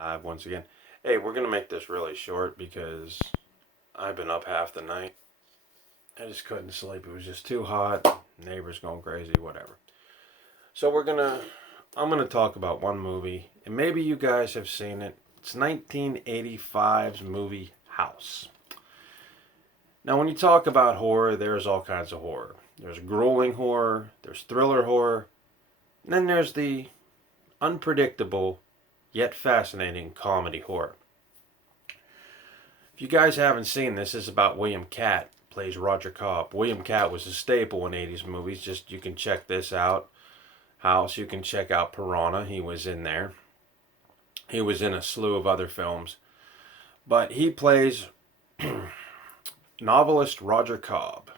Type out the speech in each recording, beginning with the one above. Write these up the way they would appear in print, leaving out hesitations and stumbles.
Once again. Hey, we're gonna make this really short because I've been up half the night. I just couldn't sleep. It was just too hot. Neighbors going crazy, whatever. So I'm gonna talk about one movie, and maybe you guys have seen it. It's 1985's movie House. Now, when you talk about horror, there's all kinds of horror. There's grueling horror, there's thriller horror, and then there's the unpredictable yet fascinating comedy horror. If you guys haven't seen this, is about William Katt, plays Roger Cobb. William Katt was a staple in 80s movies. Just you can check this out. House, you can check out Piranha. He was in there. He was in a slew of other films. But he plays novelist Roger Cobb,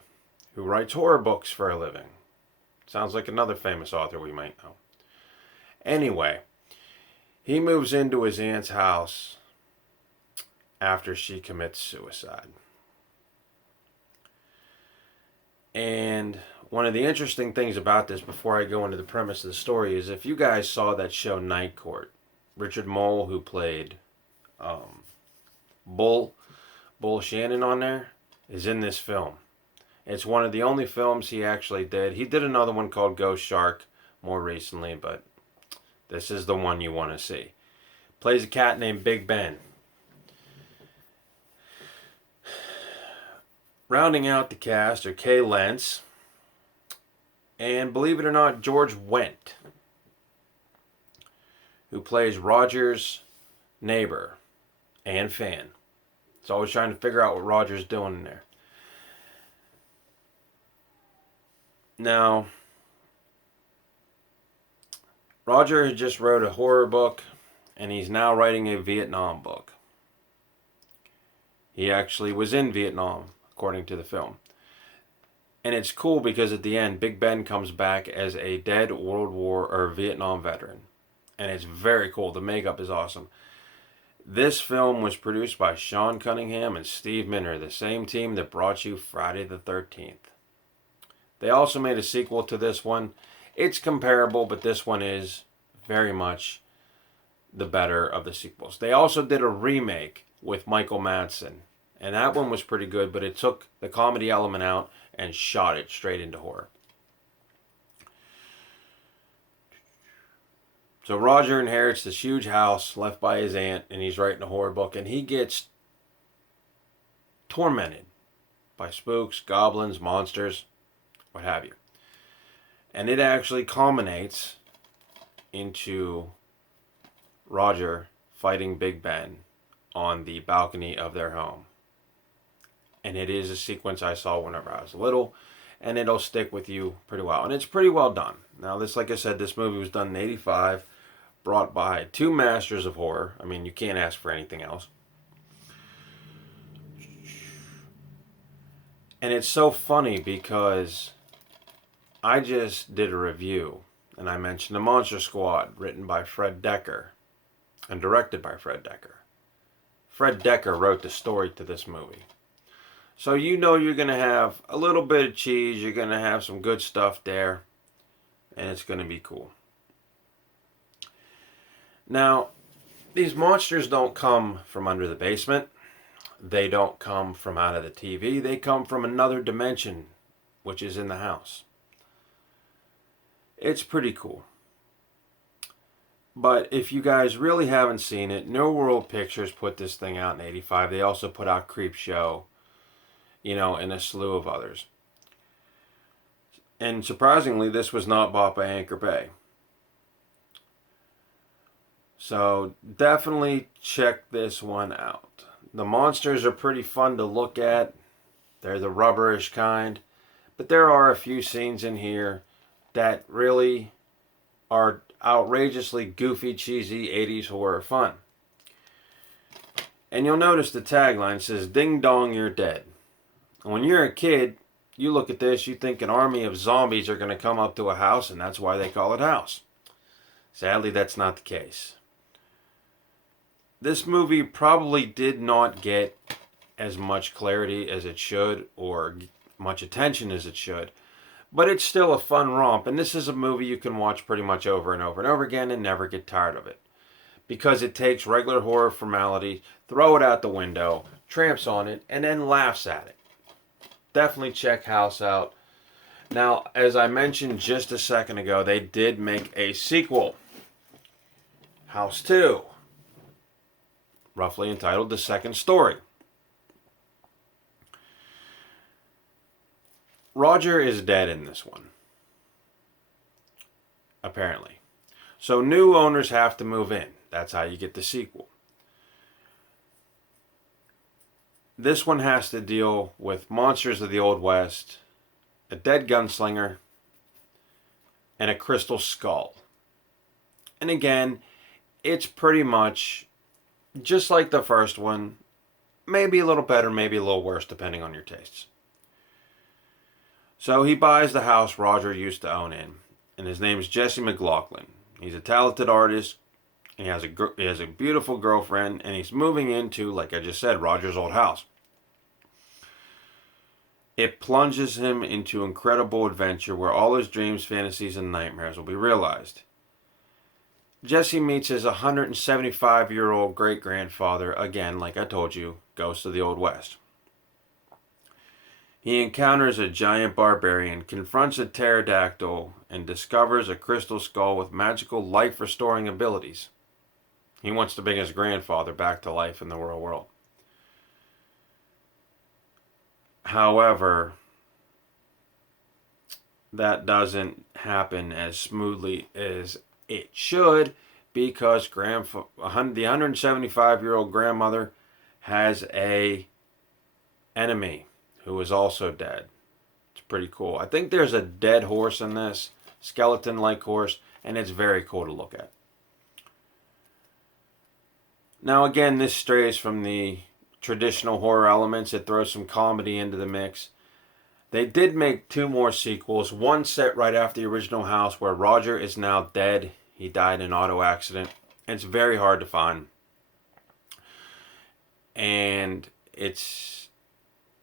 who writes horror books for a living. Sounds like another famous author we might know. Anyway, he moves into his aunt's house after she commits suicide. And one of the interesting things about this, before I go into the premise of the story, is if you guys saw that show Night Court, Richard Mole, who played um, Bull Shannon on there, is in this film. It's one of the only films he actually did. He did another one called Ghost Shark more recently, but this is the one you want to see. Plays a cat named Big Ben. Rounding out the cast are Kay Lentz, and believe it or not, George Wendt, who plays Roger's neighbor and fan. He's always trying to figure out what Roger's doing in there. Now, Roger had just wrote a horror book, and he's now writing a Vietnam book. He actually was in Vietnam, according to the film. And it's cool because at the end, Big Ben comes back as a dead World War or Vietnam veteran. And it's very cool. The makeup is awesome. This film was produced by Sean Cunningham and Steve Minner, the same team that brought you Friday the 13th. They also made a sequel to this one. It's comparable, but this one is very much the better of the sequels. They also did a remake with Michael Madsen, and that one was pretty good, but it took the comedy element out and shot it straight into horror. So Roger inherits this huge house left by his aunt, and he's writing a horror book, and he gets tormented by spooks, goblins, monsters, what have you. And it actually culminates into Roger fighting Big Ben on the balcony of their home. And it is a sequence I saw whenever I was little, and it'll stick with you pretty well. And it's pretty well done. Now, this, like I said, this movie was done in '85, brought by two masters of horror. I mean, you can't ask for anything else. And it's so funny because I just did a review, and I mentioned The Monster Squad, written by Fred Dekker and directed by Fred Dekker. Fred Dekker wrote the story to this movie. So you know you're going to have a little bit of cheese, you're going to have some good stuff there, and it's going to be cool. Now, these monsters don't come from under the basement. They don't come from out of the TV. They come from another dimension, which is in the house. It's pretty cool. But if you guys really haven't seen it, No World Pictures put this thing out in '85. They also put out Creepshow, and a slew of others. And surprisingly, this was not bought by Anchor Bay. So definitely check this one out. The monsters are pretty fun to look at. They're the rubberish kind. But there are a few scenes in here that really are outrageously goofy, cheesy 80s horror fun. And you'll notice the tagline says, "Ding dong, you're dead." And when you're a kid, you look at this, you think an army of zombies are going to come up to a house, and that's why they call it House. Sadly, that's not the case. This movie probably did not get as much clarity as it should, or much attention as it should, but it's still a fun romp, and this is a movie you can watch pretty much over and over and over again and never get tired of it. because it takes regular horror formality, throw it out the window, tramps on it, and then laughs at it. Definitely check House out. Now, as I mentioned just a second ago, they did make a sequel, House 2, roughly entitled The Second Story. Roger is dead in this one, apparently. So new owners have to move in. That's how you get the sequel. This one has to deal with monsters of the Old West, a dead gunslinger, and a crystal skull. And again, it's pretty much just like the first one. Maybe a little better, maybe a little worse, depending on your tastes. So he buys the house Roger used to own in, and his name is Jesse McLaughlin. He's a talented artist, and he has a beautiful girlfriend, and he's moving into, like I just said, Roger's old house. It plunges him into incredible adventure where all his dreams, fantasies, and nightmares will be realized. Jesse meets his 175-year-old great-grandfather, again, like I told you, Ghost of the Old West. He encounters a giant barbarian, confronts a pterodactyl, and discovers a crystal skull with magical life-restoring abilities. He wants to bring his grandfather back to life in the real world. However, that doesn't happen as smoothly as it should, because the 175-year-old grandmother has a enemy who is also dead. It's pretty cool. I think there's a dead horse in this, skeleton-like horse, and it's very cool to look at. Now again, this strays from the traditional horror elements. It throws some comedy into the mix. They did make 2 more sequels, one set right after the original house where Roger is now dead. He died in an auto accident. It's very hard to find. And it's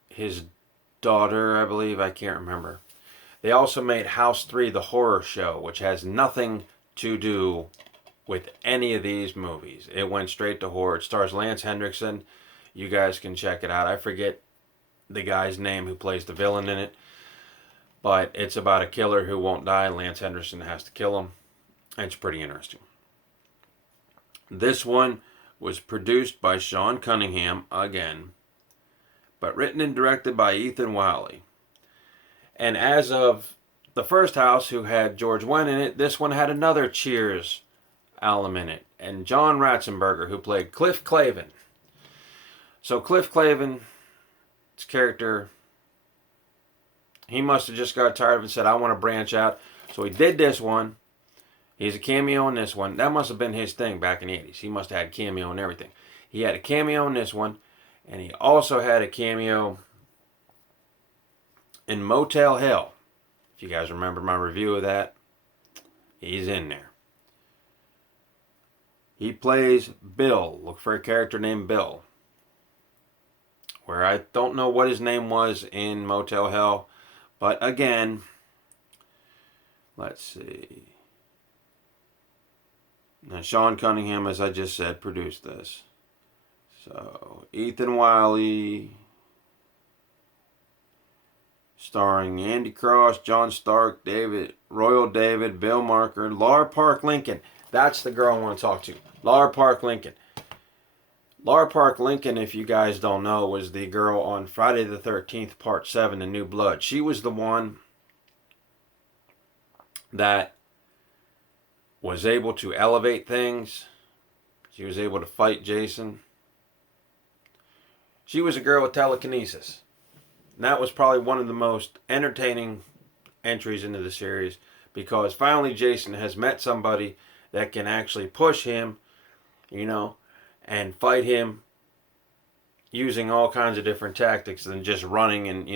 his daughter, I believe. I can't remember. They also made House 3, the horror show, which has nothing to do with any of these movies. It went straight to horror. It stars Lance Henriksen. You guys can check it out. I forget the guy's name who plays the villain in it, but it's about a killer who won't die. Lance Henriksen has to kill him. It's pretty interesting. This one was produced by Sean Cunningham again, but written and directed by Ethan Wiley. And as of the first house, who had George Wendt in it, this one had another Cheers alum in it, and John Ratzenberger, who played Cliff Clavin. So Cliff Clavin, his character, he must have just got tired of it and said, I want to branch out. So he did this one. He's a cameo in this one. That must have been his thing back in the 80s. He must have had cameo and everything. He had a cameo in this one, and he also had a cameo in Motel Hell. If you guys remember my review of that, he's in there. He plays Bill. Look for a character named Bill. Where I don't know what his name was in Motel Hell. But again, let's see. Now, Sean Cunningham, as I just said, produced this. So, Ethan Wiley, starring Andy Cross, John Stark, Royal David, Bill Marker, Lar Park Lincoln. That's the girl I want to talk to. Lar Park Lincoln. Lar Park Lincoln, if you guys don't know, was the girl on Friday the 13th, Part 7, The New Blood. She was the one that was able to elevate things. She was able to fight Jason. She was a girl with telekinesis. And that was probably one of the most entertaining entries into the series, because finally Jason has met somebody that can actually push him, and fight him using all kinds of different tactics than just running and,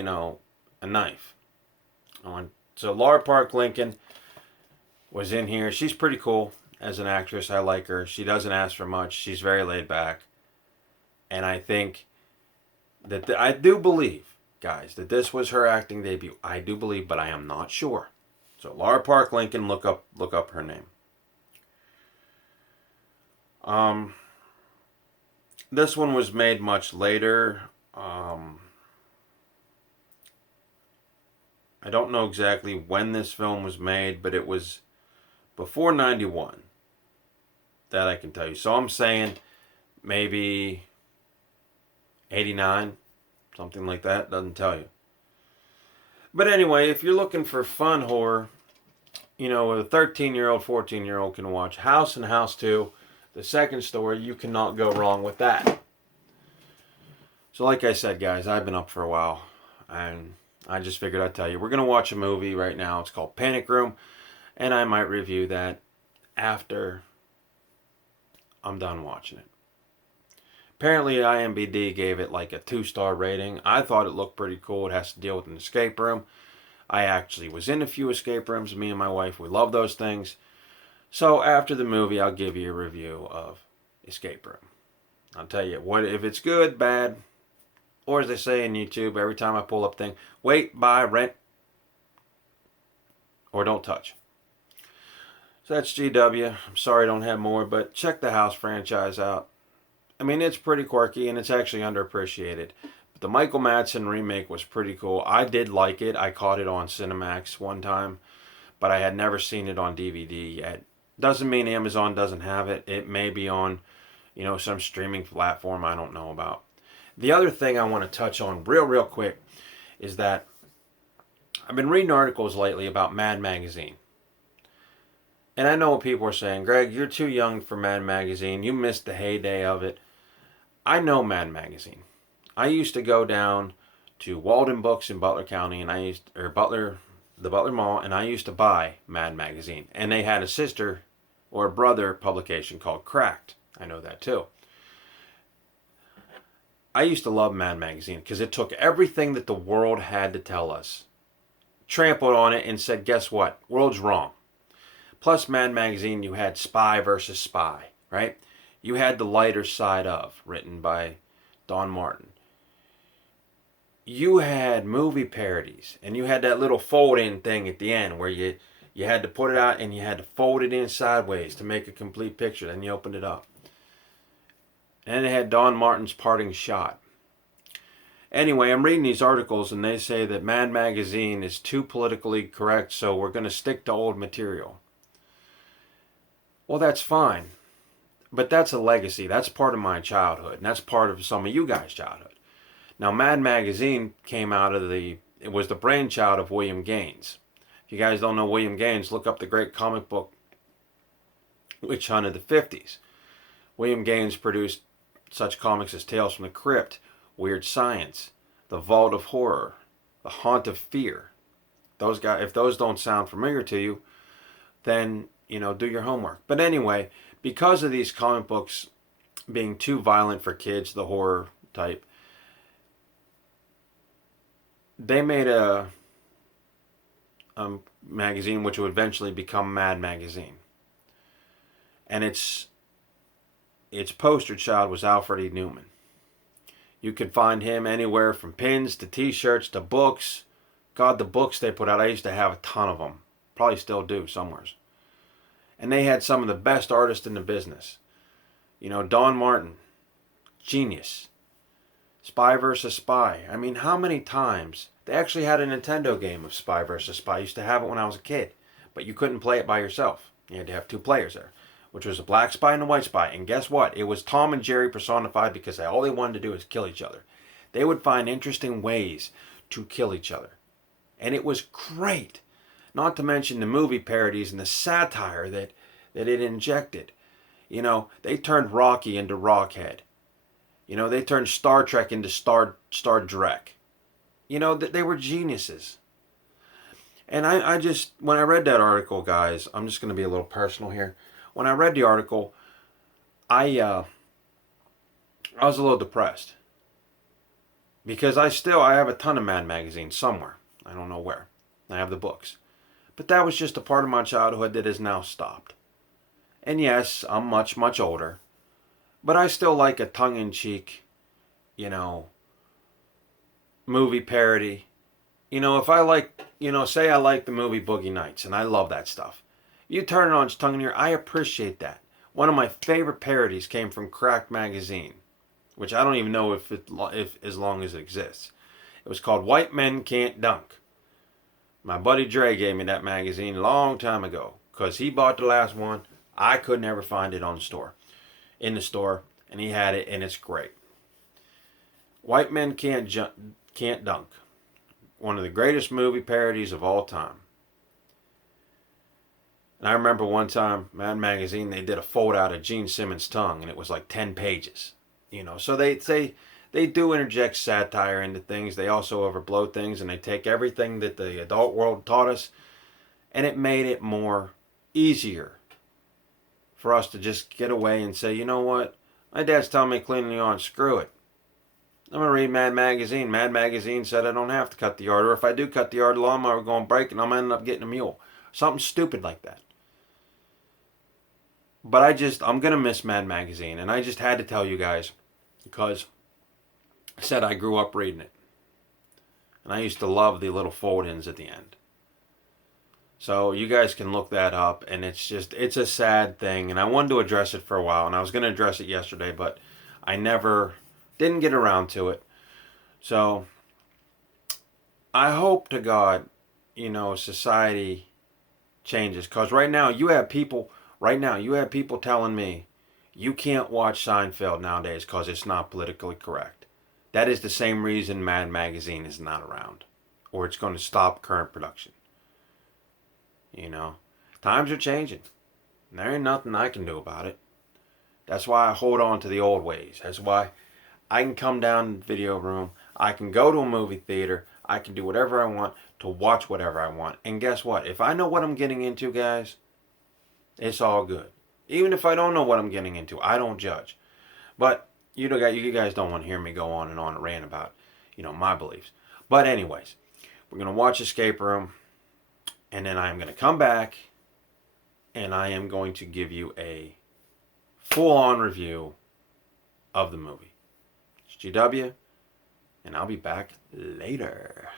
a knife. So Lar Park Lincoln was in here. She's pretty cool as an actress. I like her. She doesn't ask for much. She's very laid back. And I think that I do believe, guys, that this was her acting debut. I do believe, but I am not sure. So Lar Park Lincoln, look up her name. Um, this one was made much later. I don't know exactly when this film was made, but it was before 91. That I can tell you. So I'm saying maybe 89, something like that. Doesn't tell you. But anyway, if you're looking for fun horror, you know, a 13-year-old, 14-year-old can watch House and House 2, the second story. You cannot go wrong with that. So like I said, guys, I've been up for a while, and I just figured I'd tell you. We're going to watch a movie right now. It's called Panic Room, and I might review that after I'm done watching it. Apparently, IMDb gave it like a 2-star rating. I thought it looked pretty cool. It has to deal with an escape room. I actually was in a few escape rooms. Me and my wife, we love those things. So after the movie, I'll give you a review of Escape Room. I'll tell you what, if it's good, bad, or as they say in YouTube, every time I pull up thing, wait, buy, rent, or don't touch. So that's GW. I'm sorry I don't have more, but check the House franchise out. I mean, it's pretty quirky and it's actually underappreciated. But the Michael Madsen remake was pretty cool. I did like it. I caught it on Cinemax one time, but I had never seen it on DVD yet. Doesn't mean Amazon doesn't have it. It may be on, you know, some streaming platform I don't know about. The other thing I want to touch on real quick is that I've been reading articles lately about Mad Magazine. And I know what people are saying, Greg, you're too young for Mad Magazine. You missed the heyday of it. I know Mad Magazine. I used to go down to Walden Books in Butler County, and the Butler Mall, and I used to buy Mad Magazine. And they had a sister or a brother publication called Cracked. I know that too. I used to love Mad Magazine because it took everything that the world had to tell us, trampled on it, and said, guess what? World's wrong. Plus Mad Magazine, you had Spy versus Spy, right? You had The Lighter Side Of, written by Don Martin. You had movie parodies, and you had that little fold-in thing at the end where you had to put it out and you had to fold it in sideways to make a complete picture. Then you opened it up. And it had Don Martin's parting shot. Anyway, I'm reading these articles and they say that Mad Magazine is too politically correct, so we're going to stick to old material. Well, that's fine. But that's a legacy. That's part of my childhood. And that's part of some of you guys' childhood. Now, Mad Magazine came out of it was the brainchild of William Gaines. If you guys don't know William Gaines, look up the great comic book Witch Hunt of the 50s. William Gaines produced such comics as Tales from the Crypt, Weird Science, The Vault of Horror, The Haunt of Fear. Those guys, if those don't sound familiar to you, then, you know, do your homework. But anyway, because of these comic books being too violent for kids, the horror type, they made a magazine which would eventually become Mad Magazine. And its poster child was Alfred E. Newman. You could find him anywhere from pins to t-shirts to books. God, the books they put out, I used to have a ton of them. Probably still do somewhere. And they had some of the best artists in the business. You know, Don Martin, genius. Spy versus Spy. I mean, how many times? They actually had a Nintendo game of Spy versus Spy. I used to have it when I was a kid. But you couldn't play it by yourself. You had to have two players there. Which was a black spy and a white spy. And guess what? It was Tom and Jerry personified because all they wanted to do is kill each other. They would find interesting ways to kill each other. And it was great. Not to mention the movie parodies and the satire that it injected. You know, they turned Rocky into Rockhead. You know, they turned Star Trek into Star Trek. You know, they were geniuses. And I just, when I read that article, guys, I'm just going to be a little personal here. When I read the article, I was a little depressed. Because I have a ton of Mad magazines somewhere. I don't know where. I have the books. But that was just a part of my childhood that has now stopped. And yes, I'm much older. But I still like a tongue-in-cheek, you know, movie parody. You know, if I like, you know, say I like the movie Boogie Nights, and I love that stuff. You turn it on, it's tongue in your ear. I appreciate that. One of my favorite parodies came from Cracked Magazine, which I don't even know if as long as it exists. It was called White Men Can't Dunk. My buddy Dre gave me that magazine a long time ago because he bought the last one. I could never find it in the store, and he had it, and it's great. White Men Can't Dunk. One of the greatest movie parodies of all time. And I remember one time, Mad Magazine, they did a fold out of Gene Simmons' tongue, and it was like 10 pages. So they do interject satire into things. They also overblow things, and they take everything that the adult world taught us, and it made it more easier for us to just get away and say, you know what? My dad's telling me to clean the yard. Screw it. I'm going to read Mad Magazine. Mad Magazine said I don't have to cut the yard, or if I do cut the yard, the lawnmower is going to break, and I'm going to end up getting a mule. Something stupid like that. But I'm going to miss Mad Magazine, and I just had to tell you guys because I said I grew up reading it. And I used to love the little fold-ins at the end. So you guys can look that up, and it's a sad thing, and I wanted to address it for a while, and I was going to address it yesterday, but I didn't get around to it. So I hope to God, society changes, because right now you have people telling me you can't watch Seinfeld nowadays because it's not politically correct. That is the same reason Mad Magazine is not around, or it's going to stop current production. Times are changing. And there ain't nothing I can do about it. That's why I hold on to the old ways. That's why I can come down to the video room. I can go to a movie theater. I can do whatever I want to watch whatever I want. And guess what? If I know what I'm getting into, guys, it's all good. Even if I don't know what I'm getting into, I don't judge. But you guys don't want to hear me go on and rant about, my beliefs. But anyways, we're going to watch Escape Room. And then I'm going to come back and I am going to give you a full-on review of the movie. It's GW, and I'll be back later.